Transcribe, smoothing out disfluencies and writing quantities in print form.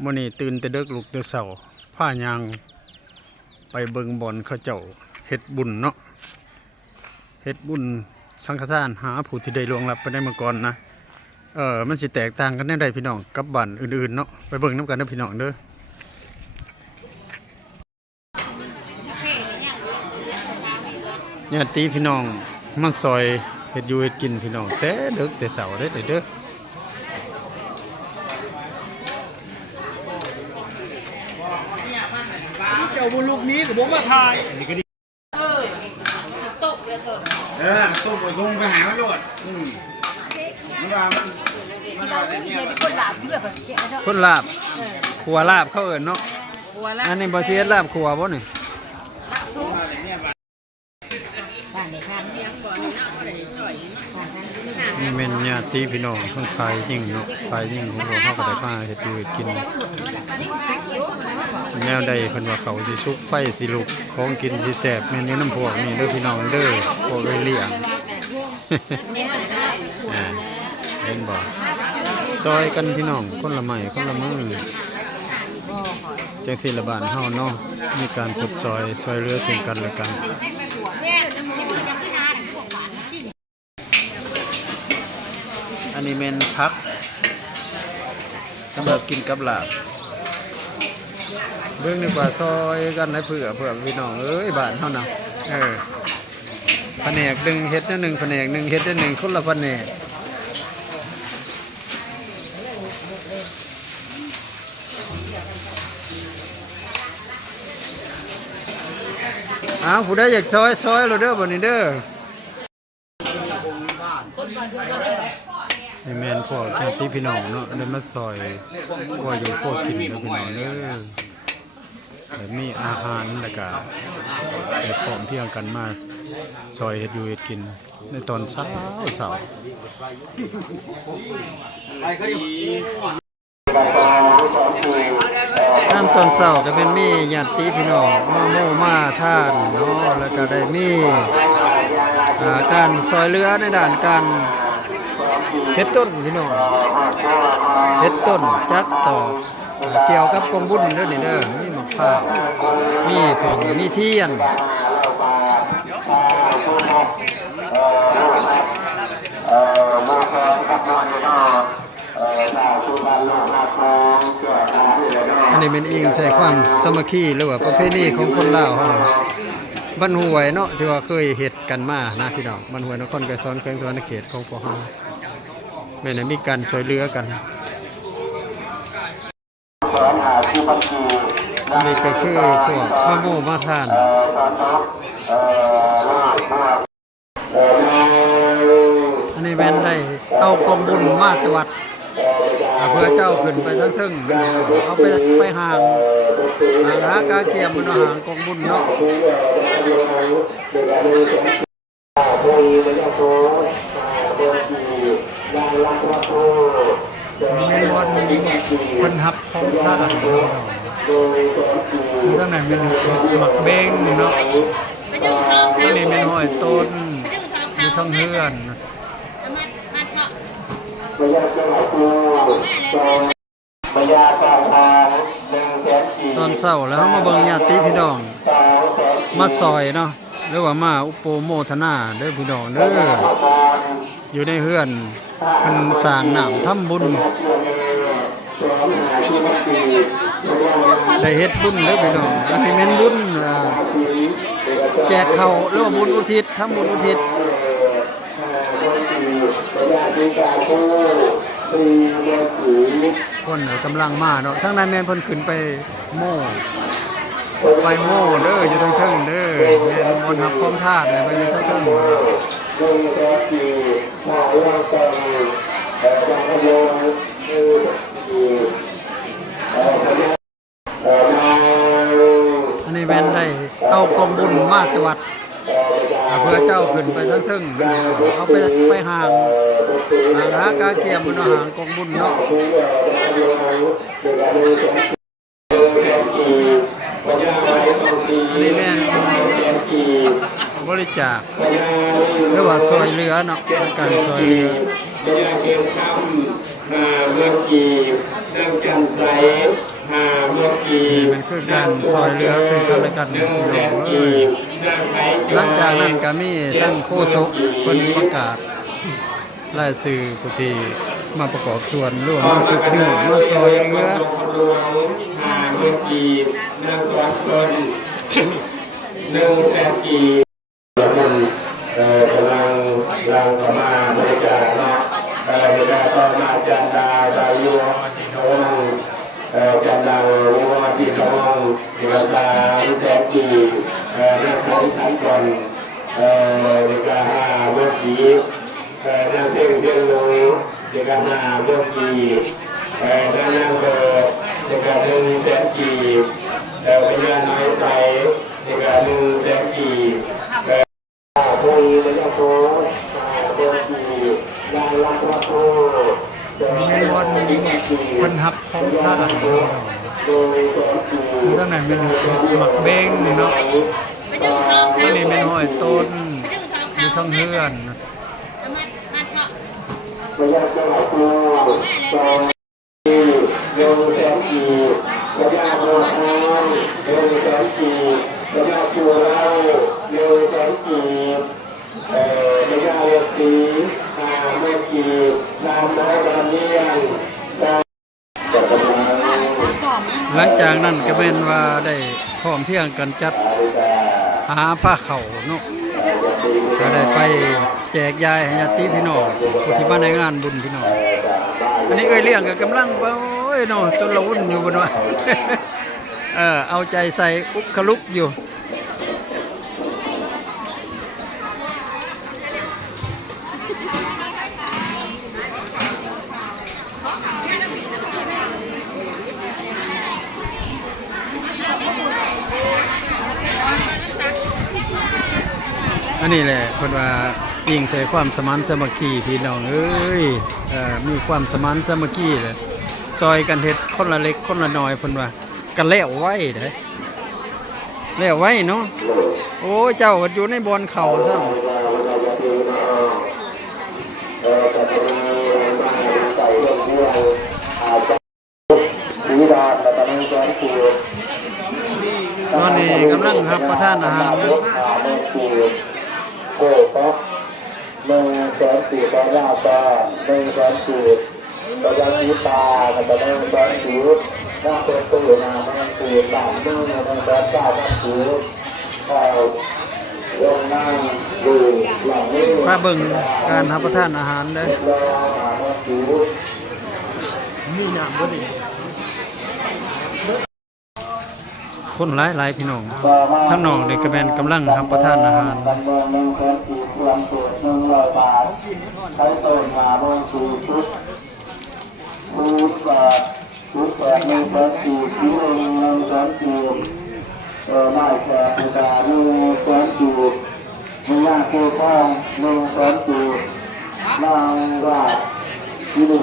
มื้อนี้ตื่นแต่ดึกลุกแต่เช้าพายางไปเบิ่งบ่อนเขาเจ้าเฮ็ดบุญเนาะเฮ็ดบุญสังฆทานหาผู้ที่ได้ล่วงลับไปได้มาก่อนนะมันสิแตกต่างกันแนวใดพี่น้องกับบ้านอื่นๆเนาะไปเบิ่งนํกันเด้อพี่น้องเด้อเนี่ยตีพี่น้องมันซอยเฮ็ดอยู่เฮ็ดกินพี่น้องแต่ดึกแต่เช้าเด้อเด้อเจ้าบุญลูกนี้กับผมมาทายนี่ก็ดีตกเลยตกต้มไปส่งไปหามันโลดมันว่ามันว่าจะเนี่ยคนลาบเพื่อแบบเจ๊เนาะคนลาบขัวลาบเขาเอิ้นเนาะอันนี้บ่สิเฮ็ดลาบขัวบ่นี่นี่แม่นญาติพี่น้องทั้งภายยิ่งเนาะภายยิ่งของเราเฮาก็ได้มาเฮ็ดอยู่เฮ็ดกินแนวใดเพิ่นว่าเขาสิสุกไฟสิลุกของกินสิแซ่บแม่นอยู่น้ำพวกนี่เด้อพี่น้องเด้อพวกเลี้ยงเห็นบ่ซอยกันพี่น้องคนละไม้คนละมือจังซี่ละบ้านเฮาเนาะมีการสบซอยเหลือซึ่งกันและกันอันนี้แม่นผักสำหรับกินกับลาบเบิ่งดีกว่าซอยกันให้เพื่อพี่น้องเอ้ยบ้านเฮาน่ะแผนกนึงเฮ็ดนึงแผนกนึงเฮ็ดนึงคนละแผนกผู้ใดอยากซอยเราเด้อบ่นี่เด้อนี่แม่นพวกญาติพี่น้องเนาะได้มาซอยพวกอยู่พวกกินเด้อพี่น้องเด้อแต่มีอาหารแล้วก็ได้พร้อมเพียงกันมาซอยเฮ็ดอยู่เฮ็ดกินในตอนเช้าน้ำตอนเช้าก็เป็นมีญาติพี่น้องมาโมมาทานเนาะแล้วก็ได้มีการซอยเรือในด้านการเฮ็ดต้นพี่น้องเฮ็ดต้นจักต่อเกี่ยวกับกองบุญเด้อนี่เด้อมีมะพร้าวมีผงมีเทียนอันนี้เป็นอิงใส่ความสามัคคีหรือว่าประเพณีของคนลาวเฮาบ้านห้วยเนาะที่ว่าเคยเฮ็ดกันมานะพี่น้องบ้านห้วยนครไกรสอนแขวงสวรรณเขตของพวกเฮาแม่นมีการช่วยเหลือกันนี่ก็คือพวกมาโมมาทานอันนี้แม่นได้เอากองบุญมาแต่วัดเพื่อเจ้าขึ้นไปทั้งทึ่งเอาไปห่างหากาเกียมมันห่างกองบุญเนาะแม่นวัดนี้คนหับของท่าตั้งแต่เป็นหมักเบ้งเนาะนี่เป็นหอยต้นมีทั้งเฮือนตอนเช้าแล้วมาเบิ่งญาติพี่น้องมาซอยเนาะหรือว่ามาอุปโมทนาเด้อพี่น้องเด้ออยู่ในเฮือนเพิ่นสร้างน้ำทำบุญได้เฮ็ดบุญเด้อพี่น้องอันนี้แม่นบุญแจกข้าวหรือว่าบุญอุทิศทำบุญอุทิศคนกำลังมาเนาะทั้งนั้นแม่นเพิ่นขึ้นไปโม่เด้ออยู่ทางเทิงเด้อแม่นมนต์รับความทาสไปอยู่ทางเทิงอันนี้แม่นได้เอากองบุญมาแต่วัดเพื่อเจ้าขึ้นไปทั้งทึ่งเอาไปห่างหากาเกียมมันห่างกองบุญเนาะอันนี้แม่บริจาคหรือว่าซอยเรือเนาะการซอยเรือ เมื่อกี้นั่งจันทร์ หาเมื่อกี้ นี่มันคือการซอยเรือซึ่งกันและกันพี่น้องเอ้ยหลังจากนั้นก็มีท่านโฆษกเพิ่นประกาศรายชื่อผู้ที่มาประกอบส่วนร่วมมาสุขอยู่มาซอยเรือ หาเมื่อกี้นางสวัสดิ์คน100,000 กีบกำลังเข้ามาบริจาคเนาะบริจาคต่อมาจันดาดาวยัวจันดาวยัวที่กำลัง300,000 กีบเรื่องของทั้งก่อนบริจาค5 เมื่อกี้นางเพ่งเพ่งลงบริจาค5 เมื่อกี้นางเกิดบริจาค100,000 กีบพญาน้อยใสบริจาค100,000 กีบคุยระยะโค้งเดินขี่ยางลำพระโพ ในวันเพิ่นฮับของท่านตั้งนั้นเป็นหมักเบ้งนี่เนาะ ไปดึงชอบ อันนี้เป็นห้อยต้นอยู่ทั้งเฮือน มาเถอะ ระยะโค้ง แม่เลย เดินแสนขี่ระยะโค้งเดินแสนขี่ระยะชัวเล่าเดินแสนขี่ระยะเล็กสีเมื่อกี้นานน้อยนานเลี้ยงจะกำลัง หลังจากนั้นก็เป็นว่าได้พร้อมเพรียงกันจัดหาผ้าเข่าเนาะก็ได้ไปแจกยายให้ญาติพี่น้องผู้ที่มาในงานบุญพี่น้องอันนี้เอ้ยเลี้ยงก็กำลังโอ้ยเนาะสุรวุ่นอยู่บนว่า เอาใจใส่อุกขลุกอยู่อันนี้แหละเพิ่นว่ายิ่งใส่ความสมานสามัคคีพี่น้องเอ้ยมีความสมานสามัคคีเลยซอยกันเฮ็ดคนละเล็กคนละน้อยเพิ่นว่ากันแล้วไว้เด้แล้วไว้เนาะโอ้ยเจ้าก็อยู่ในบอนเขาซ้ำตอนนี้กำลังรับประทานอาหาร โอ้ครับ100,000 ราตา100,000ระยะสีตาแต่100,000น่าเป็นตัวนา1,000 บาท1,000 ข้าวลงนั่งดูหลังนี้ มาเบิ่งการรับประทานอาหารเด้อมีน้ำบ่ดีคนหลายๆพี่น้องทั้งน้องเด็กก็แม่นกำลังรับประทานอาหาร กันเมือง100,000 ควรตรวจ100 บาทใช้ต้นมาบนสู่ชุดบาทชุดแปด100,000 ชิ้น100,000 ไม่แค่ผู้ชาย100,000 มีญาติผู้พ่อ100,000 นางราชยินดี